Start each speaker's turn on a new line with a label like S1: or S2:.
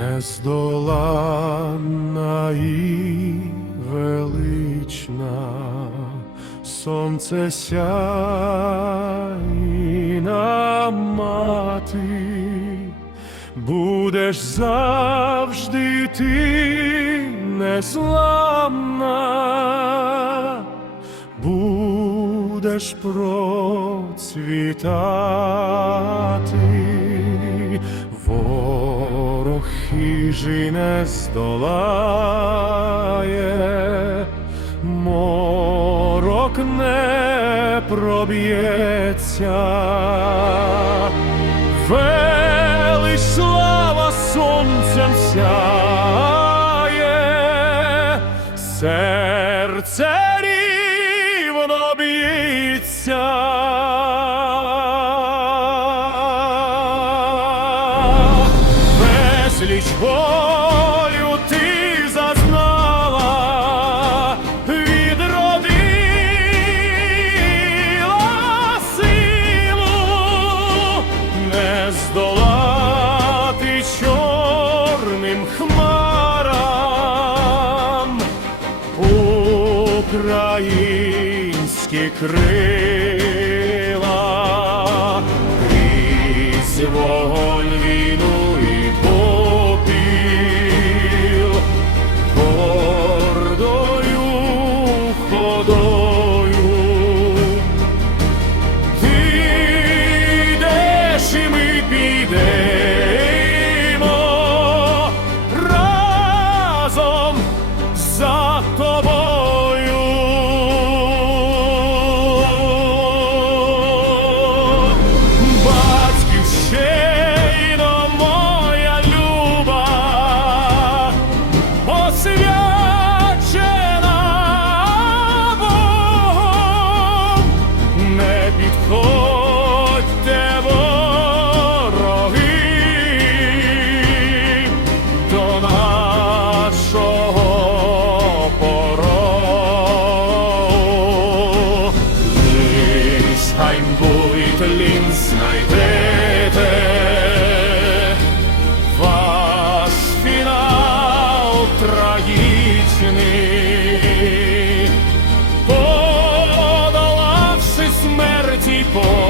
S1: нездоланна і велична, сонце сяйна мати, будеш завжди ти незламна, будеш процвітати, ворог хижий не здолає, морок не проб'ється. Велич слава сонцем сяє, серце Безліч болю ти зазнала, відродила силу, не здолати чорним хмарам. Українські крила хай буйт лін знайдете ваш фінал трагічний, подолавши смерті по.